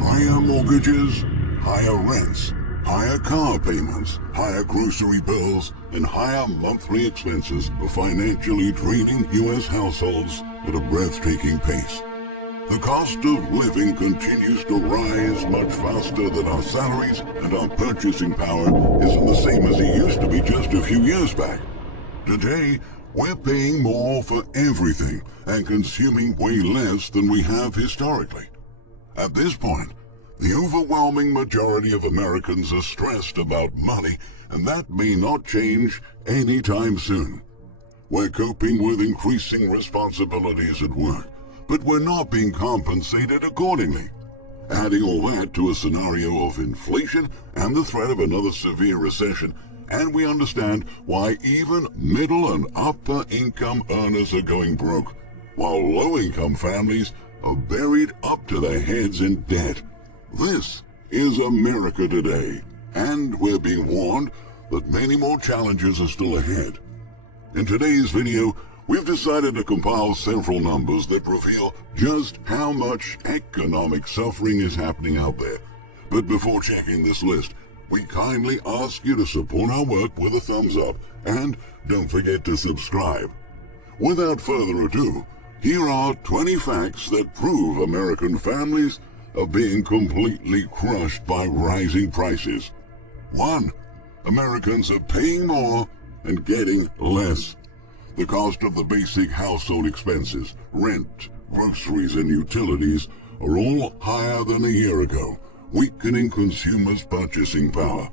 Higher mortgages, higher rents, higher car payments, higher grocery bills, and higher monthly expenses are financially draining U.S. households at a breathtaking pace. The cost of living continues to rise much faster than our salaries, and our purchasing power isn't the same as it used to be just a few years back. Today, we're paying more for everything and consuming way less than we have historically. At this point, the overwhelming majority of Americans are stressed about money, and that may not change anytime soon. We're coping with increasing responsibilities at work, but we're not being compensated accordingly. Adding all that to a scenario of inflation and the threat of another severe recession, and we understand why even middle and upper income earners are going broke, while low-income families are buried up to their heads in debt. This is America today, and we're being warned that many more challenges are still ahead. In today's video, we've decided to compile several numbers that reveal just how much economic suffering is happening out there. But before checking this list, we kindly ask you to support our work with a thumbs up, and don't forget to subscribe. Without further ado, here are 20 facts that prove American families are being completely crushed by rising prices. 1. Americans are paying more and getting less. The cost of the basic household expenses, rent, groceries, and utilities are all higher than a year ago, weakening consumers' purchasing power.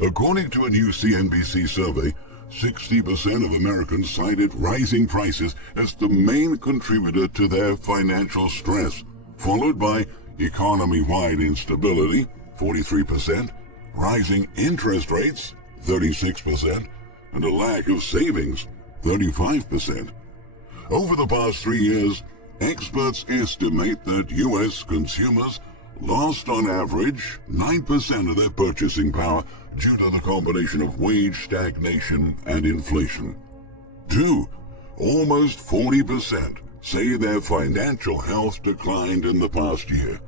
According to a new CNBC survey, 60% of Americans cited rising prices as the main contributor to their financial stress, followed by economy-wide instability, 43%, rising interest rates, 36%, and a lack of savings, 35%. Over the past 3 years, experts estimate that U.S. consumers lost on average 9% of their purchasing power due to the combination of wage stagnation and inflation. 2. Almost 40% say their financial health declined in the past year.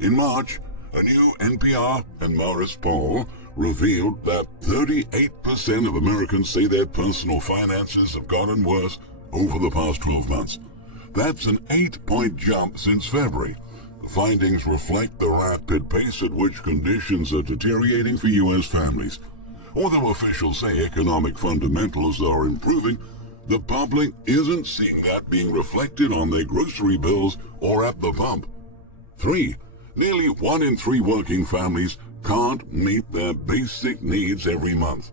In March, a new NPR and Morris poll revealed that 38% of Americans say their personal finances have gotten worse over the past 12 months. That's an 8-point jump since February. The findings reflect the rapid pace at which conditions are deteriorating for U.S. families. Although officials say economic fundamentals are improving, the public isn't seeing that being reflected on their grocery bills or at the pump. 3. Nearly 1 in 3 working families can't meet their basic needs every month.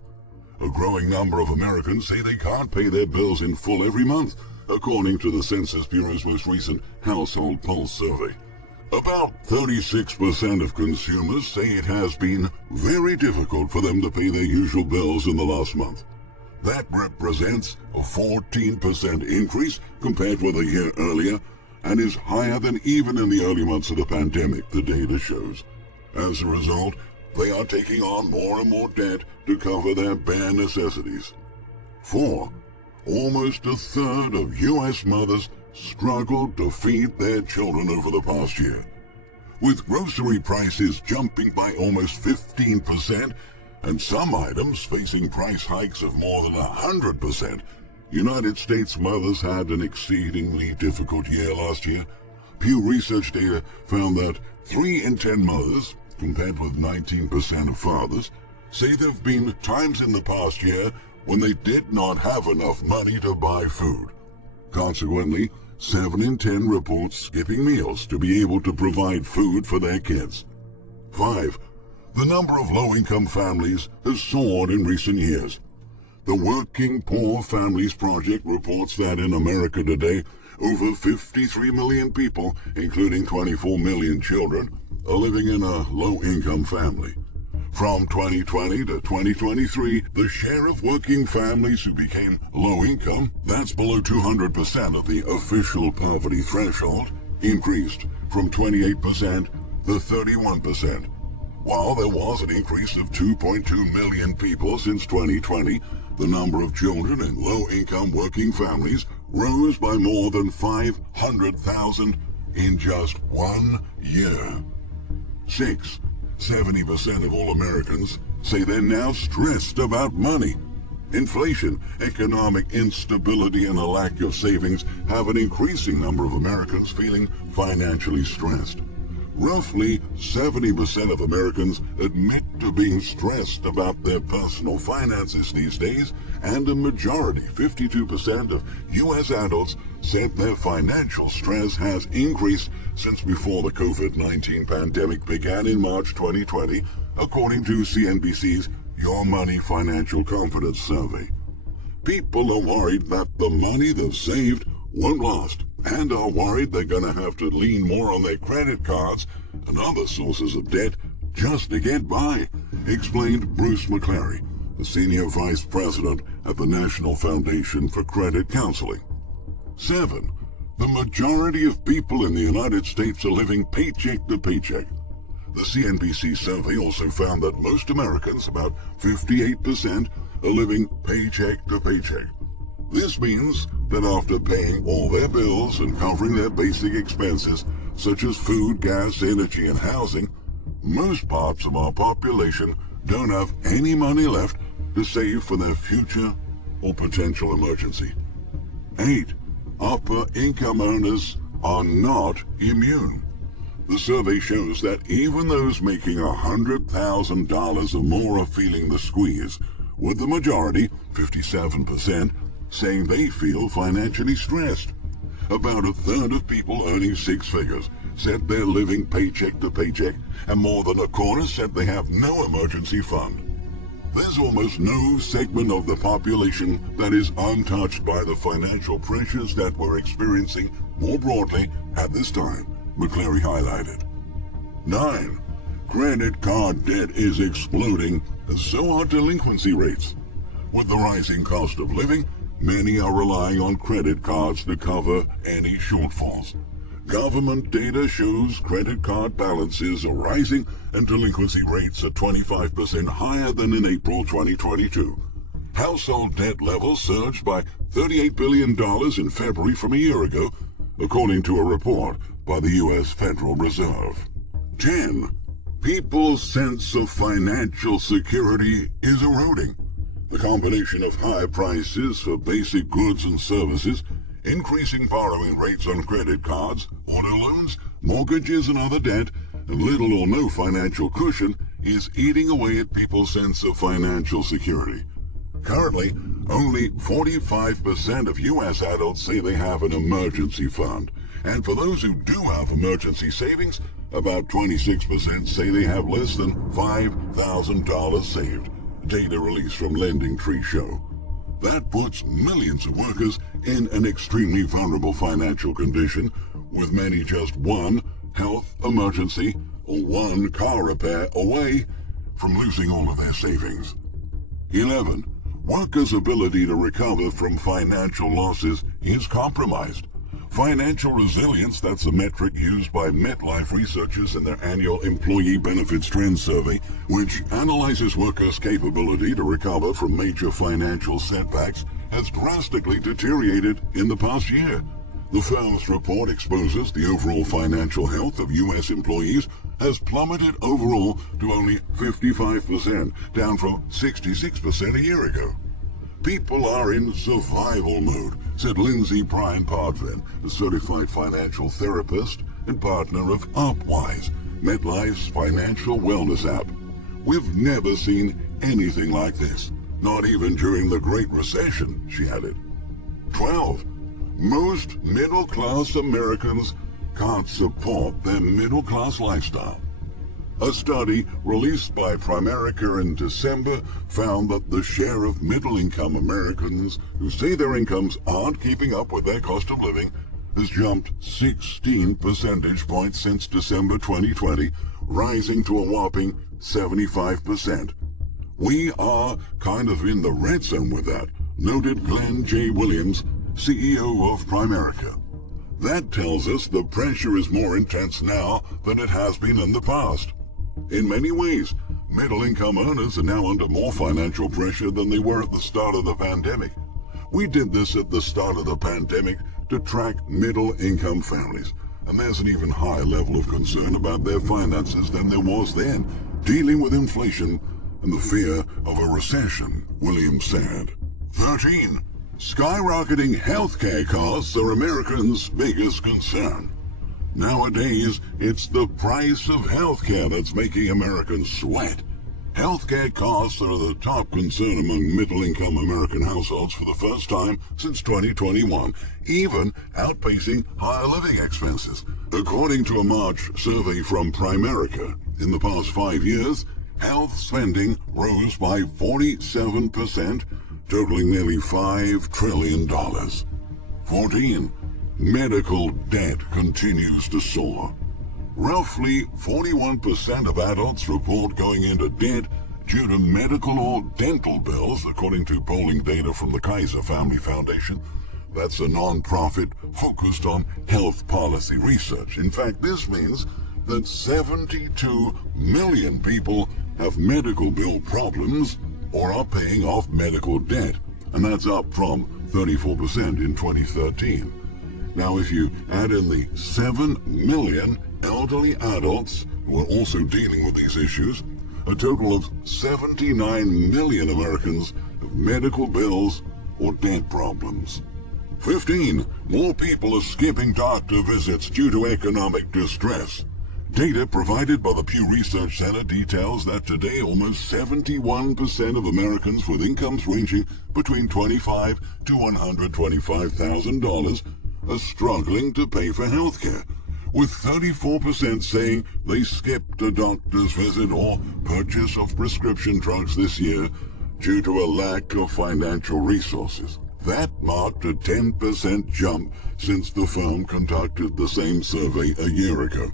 A growing number of Americans say they can't pay their bills in full every month, according to the Census Bureau's most recent Household Pulse survey. About 36% of consumers say it has been very difficult for them to pay their usual bills in the last month. That represents a 14% increase compared with a year earlier, and is higher than even in the early months of the pandemic, the data shows. As a result, they are taking on more and more debt to cover their bare necessities. 4. Almost a third of U.S. mothers struggled to feed their children over the past year. With grocery prices jumping by almost 15% and some items facing price hikes of more than 100%, United States mothers had an exceedingly difficult year last year. Pew Research data found that 3 in 10 mothers, compared with 19% of fathers, say there have been times in the past year when they did not have enough money to buy food. Consequently, 7 in 10 report skipping meals to be able to provide food for their kids. 5. The number of low-income families has soared in recent years. The Working Poor Families Project reports that in America today, over 53 million people, including 24 million children, are living in a low-income family. From 2020 to 2023, the share of working families who became low-income, that's below 200% of the official poverty threshold, increased from 28% to 31%. While there was an increase of 2.2 million people since 2020, the number of children in low-income working families rose by more than 500,000 in just 1 year. 6. 70% of all Americans say they're now stressed about money. Inflation, economic instability, and a lack of savings have an increasing number of Americans feeling financially stressed. Roughly 70% of Americans admit to being stressed about their personal finances these days, and a majority, 52% of U.S. adults, said their financial stress has increased since before the COVID-19 pandemic began in March 2020, according to CNBC's Your Money Financial Confidence Survey. People are worried that the money they've saved won't last, and are worried they're going to have to lean more on their credit cards and other sources of debt just to get by, explained Bruce McClary, the Senior Vice President at the National Foundation for Credit Counseling. 7. The majority of people in the United States are living paycheck to paycheck. The CNBC survey also found that most Americans, about 58%, are living paycheck to paycheck. This means that after paying all their bills and covering their basic expenses, such as food, gas, energy, and housing, most parts of our population don't have any money left to save for their future or potential emergency. 8. Upper income earners are not immune. The survey shows that even those making $100,000 or more are feeling the squeeze, with the majority, 57%, saying they feel financially stressed. About a third of people earning six figures said they're living paycheck to paycheck, and more than a quarter said they have no emergency fund. There's almost no segment of the population that is untouched by the financial pressures that we're experiencing more broadly at this time, McClary highlighted. 9. Credit card debt is exploding, and so are delinquency rates. With the rising cost of living, many are relying on credit cards to cover any shortfalls. Government data shows credit card balances are rising and delinquency rates are 25% higher than in April 2022. Household debt levels surged by $38 billion in February from a year ago, according to a report by the U.S. Federal Reserve. 10. People's sense of financial security is eroding. The combination of high prices for basic goods and services, increasing borrowing rates on credit cards, auto loans, mortgages, and other debt, and little or no financial cushion is eating away at people's sense of financial security. Currently, only 45% of U.S. adults say they have an emergency fund, and for those who do have emergency savings, about 26% say they have less than $5,000 saved. Data released from LendingTree show. That puts millions of workers in an extremely vulnerable financial condition, with many just one health emergency or one car repair away from losing all of their savings. 11. Workers' ability to recover from financial losses is compromised. Financial resilience, that's a metric used by MetLife researchers in their annual Employee Benefits Trends Survey, which analyzes workers' capability to recover from major financial setbacks, has drastically deteriorated in the past year. The firm's report exposes the overall financial health of U.S. employees has plummeted overall to only 55%, down from 66% a year ago. People are in survival mode, said Lindsay Bryan-Podvin, a certified financial therapist and partner of Upwise, MetLife's financial wellness app. We've never seen anything like this, not even during the Great Recession, she added. 12. Most middle-class Americans can't support their middle-class lifestyle. A study released by Primerica in December found that the share of middle-income Americans who say their incomes aren't keeping up with their cost of living has jumped 16 percentage points since December 2020, rising to a whopping 75%. We are kind of in the red zone with that, noted Glenn J. Williams, CEO of Primerica. That tells us the pressure is more intense now than it has been in the past. In many ways, middle-income earners are now under more financial pressure than they were at the start of the pandemic. We did this at the start of the pandemic to track middle-income families. And there's an even higher level of concern about their finances than there was then, dealing with inflation and the fear of a recession, Williams said. 13. Skyrocketing healthcare costs are Americans' biggest concern. Nowadays, it's the price of healthcare that's making Americans sweat. Healthcare costs are the top concern among middle-income American households for the first time since 2021, even outpacing higher living expenses. According to a March survey from Primerica, in the past 5 years, health spending rose by 47%, totaling nearly $5 trillion. 14. Medical debt continues to soar. Roughly 41% of adults report going into debt due to medical or dental bills, according to polling data from the Kaiser Family Foundation. That's a non-profit focused on health policy research. In fact, this means that 72 million people have medical bill problems or are paying off medical debt, and that's up from 34% in 2013. Now, if you add in the 7 million elderly adults who are also dealing with these issues, a total of 79 million Americans have medical bills or debt problems. 15. More people are skipping doctor visits due to economic distress. Data provided by the Pew Research Center details that today almost 71% of Americans with incomes ranging between $25,000 to $125,000 are struggling to pay for health care, with 34% saying they skipped a doctor's visit or purchase of prescription drugs this year due to a lack of financial resources. That marked a 10% jump since the firm conducted the same survey a year ago.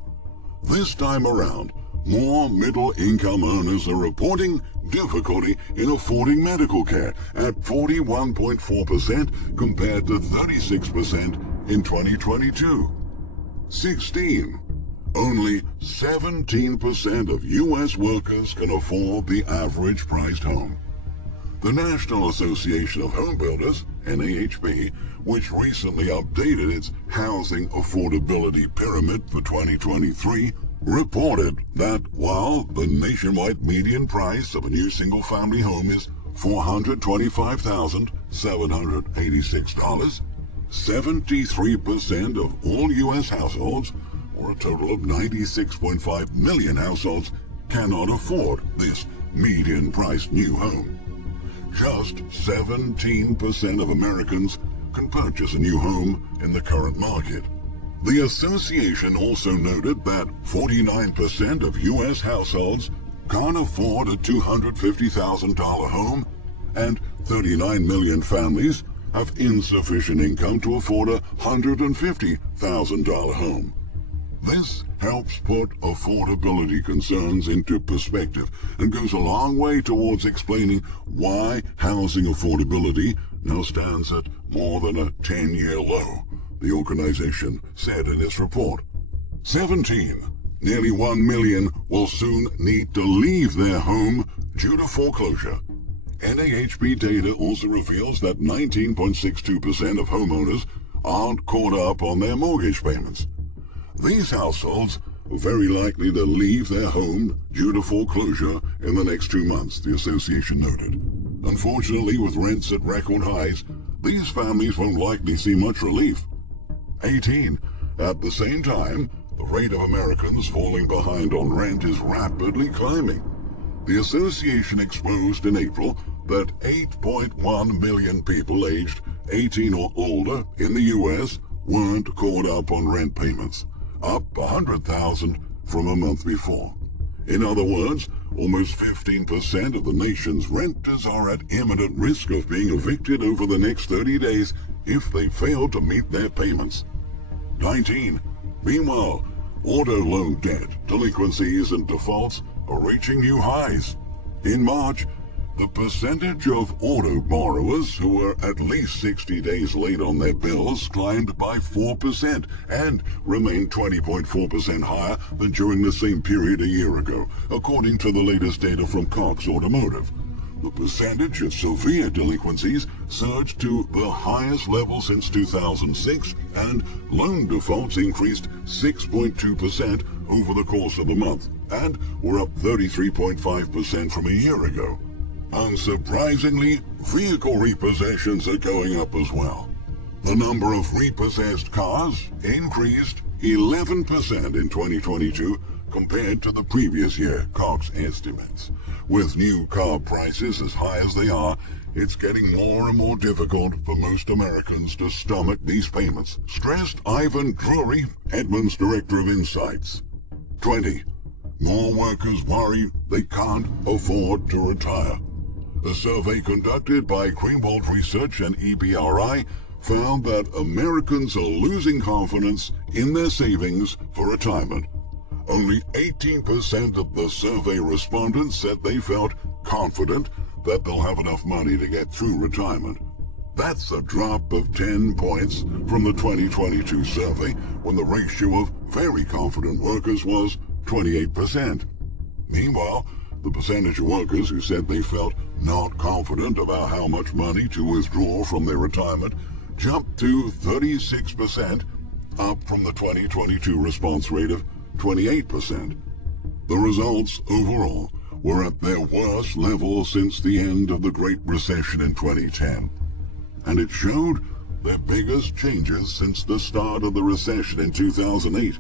This time around, more middle-income earners are reporting difficulty in affording medical care at 41.4% compared to 36% in 2022. 16. Only 17% of U.S. workers can afford the average priced home. The National Association of Home Builders, NAHB, which recently updated its housing affordability pyramid for 2023, reported that while the nationwide median price of a new single-family home is $425,786, 73% of all U.S. households, or a total of 96.5 million households, cannot afford this median-priced new home. Just 17% of Americans can purchase a new home in the current market. The association also noted that 49% of U.S. households can't afford a $250,000 home, and 39 million families have insufficient income to afford a $150,000 home. This helps put affordability concerns into perspective and goes a long way towards explaining why housing affordability now stands at more than a 10-year low, the organization said in its report. 17. Nearly 1 million will soon need to leave their home due to foreclosure. NAHB data also reveals that 19.62% of homeowners aren't caught up on their mortgage payments. These households are very likely to leave their home due to foreclosure in the next 2 months, the association noted. Unfortunately, with rents at record highs, these families won't likely see much relief. 18. At the same time, the rate of Americans falling behind on rent is rapidly climbing. The association exposed in April that 8.1 million people aged 18 or older in the U.S. weren't caught up on rent payments, up 100,000 from a month before. In other words, almost 15% of the nation's renters are at imminent risk of being evicted over the next 30 days if they fail to meet their payments. 19. Meanwhile, auto loan debt, delinquencies, and defaults are reaching new highs. In March, the percentage of auto borrowers who were at least 60 days late on their bills climbed by 4% and remained 20.4% higher than during the same period a year ago, according to the latest data from Cox Automotive. The percentage of severe delinquencies surged to the highest level since 2006, and loan defaults increased 6.2% over the course of the month, and were up 33.5% from a year ago. Unsurprisingly, vehicle repossessions are going up as well. The number of repossessed cars increased 11% in 2022 compared to the previous year, Cox estimates. With new car prices as high as they are, it's getting more and more difficult for most Americans to stomach these payments, stressed Ivan Drury, Edmunds Director of Insights. 20. More workers worry they can't afford to retire. A survey conducted by Greenwald Research and EBRI found that Americans are losing confidence in their savings for retirement. Only 18% of the survey respondents said they felt confident that they'll have enough money to get through retirement. That's a drop of 10 points from the 2022 survey, when the ratio of very confident workers was 28%. Meanwhile, the percentage of workers who said they felt not confident about how much money to withdraw from their retirement jumped to 36%, up from the 2022 response rate of 28%. The results overall were at their worst level since the end of the Great Recession in 2010. And it showed their biggest changes since the start of the recession in 2008.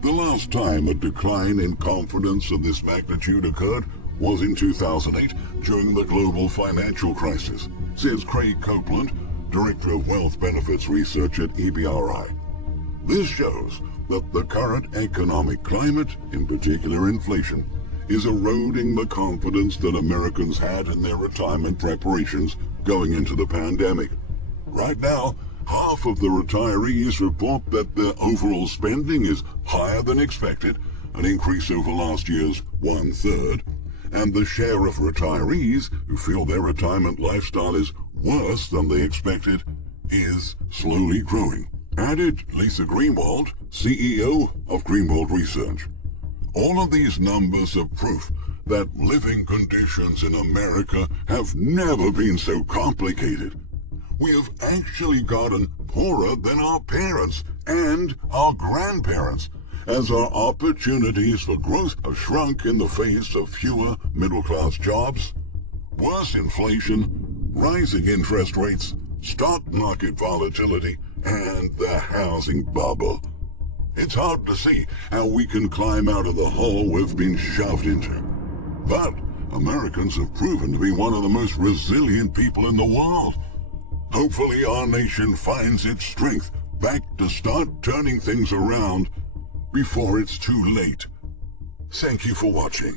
The last time a decline in confidence of this magnitude occurred was in 2008 during the global financial crisis, says Craig Copeland, Director of Wealth Benefits Research at EBRI. This shows that the current economic climate, in particular inflation, is eroding the confidence that Americans had in their retirement preparations going into the pandemic. Right now, half of the retirees report that their overall spending is higher than expected, an increase over last year's 1/3, and the share of retirees who feel their retirement lifestyle is worse than they expected is slowly growing. Added Lisa Greenwald, CEO of Greenwald Research. All of these numbers are proof that living conditions in America have never been so complicated. We have actually gotten poorer than our parents and our grandparents, as our opportunities for growth have shrunk in the face of fewer middle-class jobs, worse inflation, rising interest rates, stock market volatility, and the housing bubble. It's hard to see how we can climb out of the hole we've been shoved into. But Americans have proven to be one of the most resilient people in the world. Hopefully our nation finds its strength back to start turning things around before it's too late. Thank you for watching.